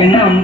Thank you.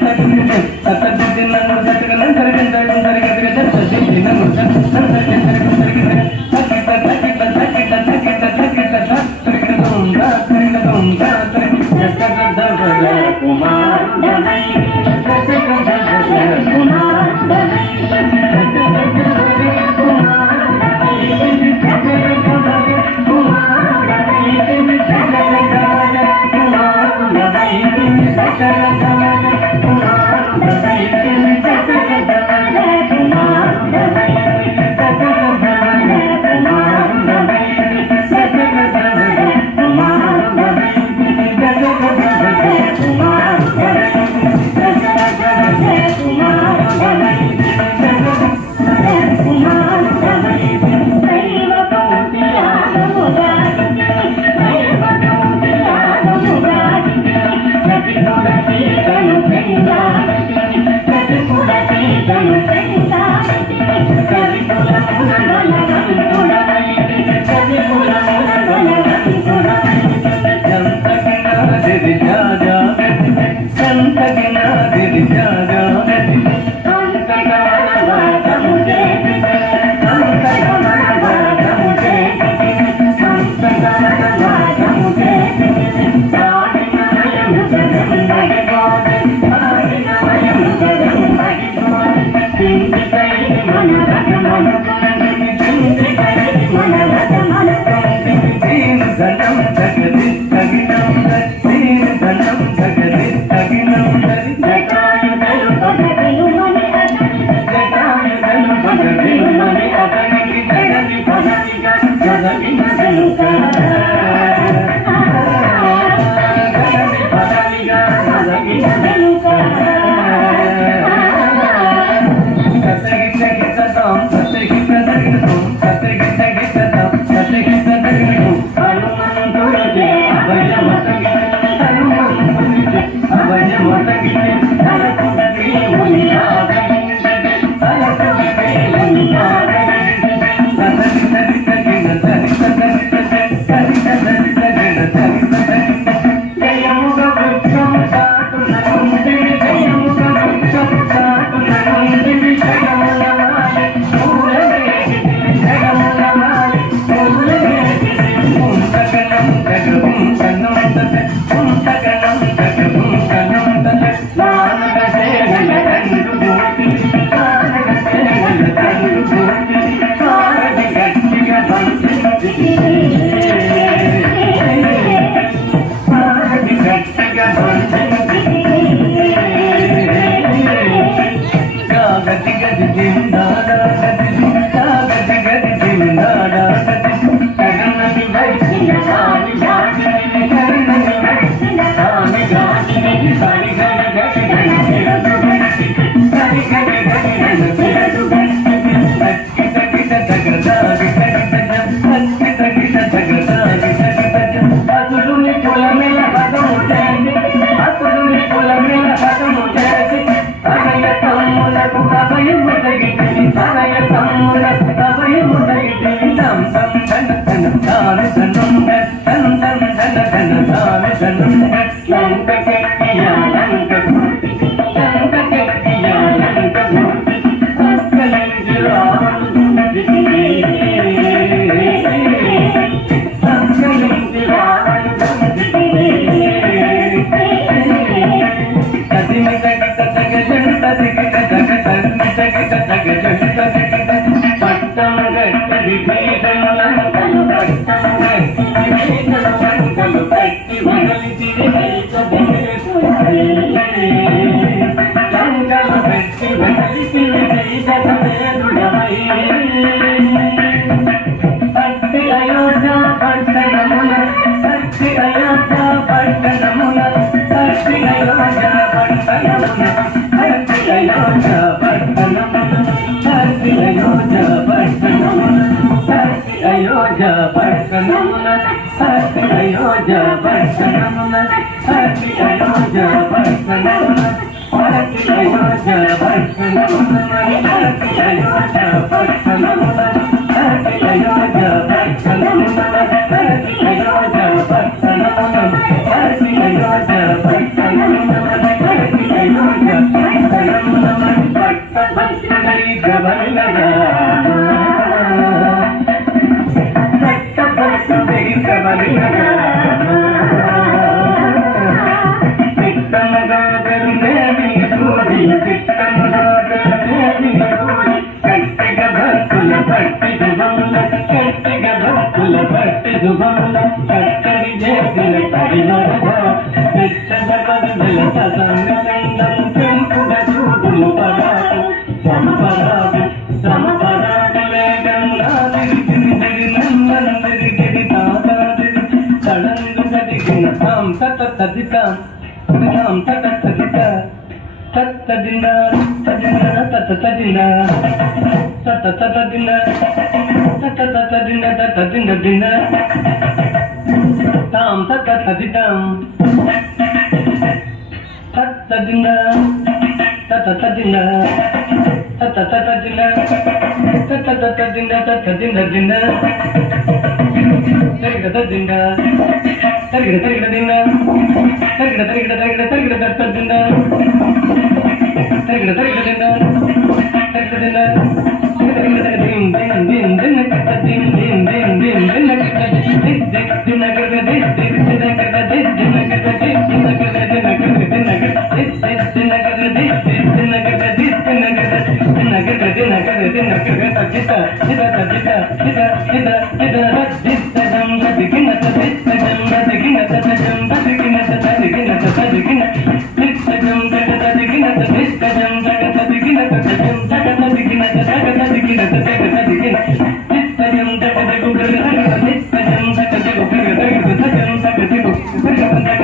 కట్టడి చేసిన పరిమళ పెద్దల పదల సదంగం పెంపుల చూపులు పరాకు సంపరాకు సంపరాకు వేగంగా తిరిగి నందరి తాదాది తడంగు కదిగిన తాం తత తదితాం తాం తత తదిత తత్తదిన తదిన తత తదిన తత తదిన తత తదిన తత దిన దిన తాం తత తదితాం తత్తదిన తత తదిన తత తదిన తత తదిన తత దిన దిన తరిగ తదిన తరిగ తరిగ దిన తరిగ తరిగ తరిగ తరిగ తత దిన తరిగ తరిగ దిన తరిగ దిన తరిగ తరిగ దిన దిన దిన కట దిన దిన దిన దిన కట దిన కట దిన కట దిన కట దిన కట దిన కట దిన కట దిన కట దిన కట దిన కట దిన కట దిన కట జిత జిత జిత జిత జిత జిత జిత జం దిగిన జిత జం దిగిన జిత జం దిగిన జిత దిగిన జిత దిగిన జిత జం జిత దిగిన జిత జం జిత దిగిన జిత జం జిత దిగిన జిత దిగిన జిత దిగిన జిత జం జిత దిగుగల జిత జం జిత దిగుగల జిత జం జిత దిగుగల జిత